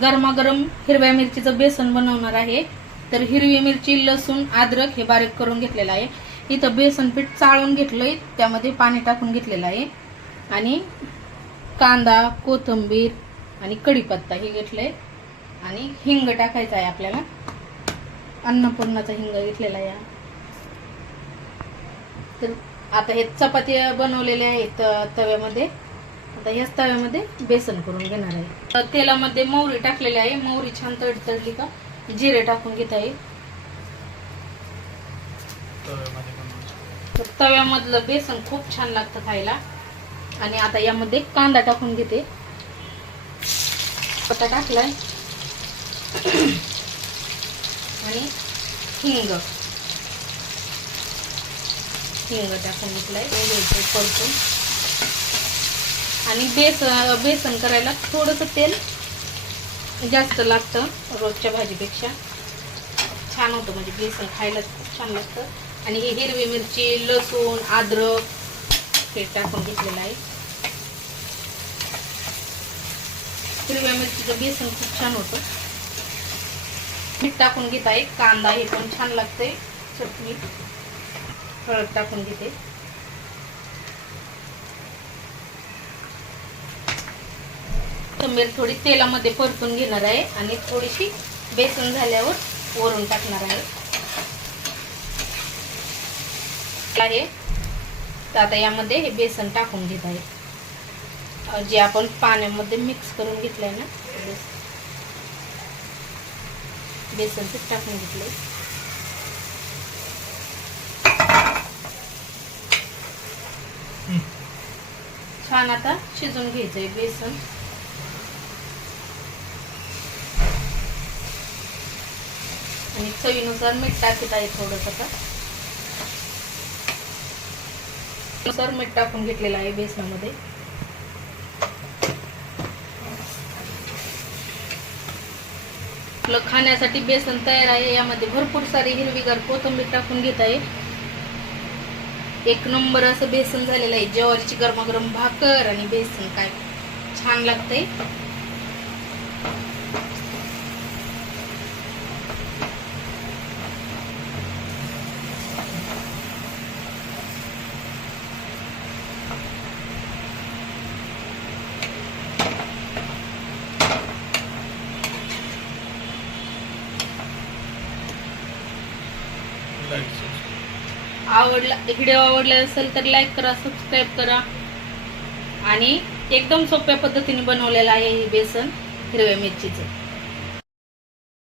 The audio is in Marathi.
गरमागरम हिरव्या मिरचीचं बेसन बनवणार आहे. तर हिरवी मिरची लसूण अद्रक हे बारीक करून घेतलेलं आहे. इथं बेसन पीठ चाळून घेतलंय त्यामध्ये पाणी टाकून घेतलेलं आहे. आणि कांदा कोथिंबीर आणि कढीपत्ता हे घेतलंय. आणि हिंग टाकायचं आहे आपल्याला. अन्नपूर्णाचा हिंग घेतलेला आहे. तर आता हे चपात्या बनवलेल्या आहेत तव्यामध्ये. आता ह्याच तव्यामध्ये बेसन करून घेणार आहे. तेलामध्ये मोहरी टाकलेली आहे. मोहरी छान तडतडली का? जिरे टाकून घेत आहे. तव्यामधलं बेसन खूप छान लागतं खायला. आणि आता यामध्ये कांदा टाकून घेते. पत्ता टाकलाय. आणि हिंग. हिंग टाकून घेतलाय. परतून आणि बेसन बेसन करायला थोडंसं तेल जास्त लागतं रोजच्या भाजीपेक्षा. छान होतं म्हणजे बेसन खायला खूप छान लागतं. आणि हे हिरवी मिरची लसूण अद्रक हे टाकून घेतलेलं आहे. हिरव्या मिरचीचं बेसन खूप छान होतं. मीठ टाकून घेत आहे. कांदा हे पण छान लागते चटणी हळद टाकून घेते. कोथिंबीर थोडी तेलामध्ये परतून घेणार आहे आणि थोडीशी बेसन झाल्यावर वरून टाकणार आहे. आहे. तर आता यामध्ये हे बेसन टाकून घेत आहे. जे आपण पाण्यामध्ये मिक्स करून घेतलंय ना ते बेस- बेसन ते टाकून घेतलंय. हं. छान आता शिजून घ्यायचंय बेसन. आणि चवीनुसार मीठ टाकत आहे थोडंसं आता. नुसार मीठ टाकून घेतलेलं आहे बेसनामध्ये. आपलं खाण्यासाठी बेसन तयार आहे यामध्ये भरपूर सारी हिरवीगार कोथिंबीर टाकून घेत आहे. एक नंबर असं बेसन झालेलं आहे ज्वारीची गरमागरम भाकर आणि बेसन काय छान लागतंय. आवडला व्हिडिओ आवडला असेल तर लाईक करा सबस्क्राईब करा. आणि एकदम सोप्या पद्धतीने बनवलेलं आहे हे बेसन हिरव्या मिरचीचं.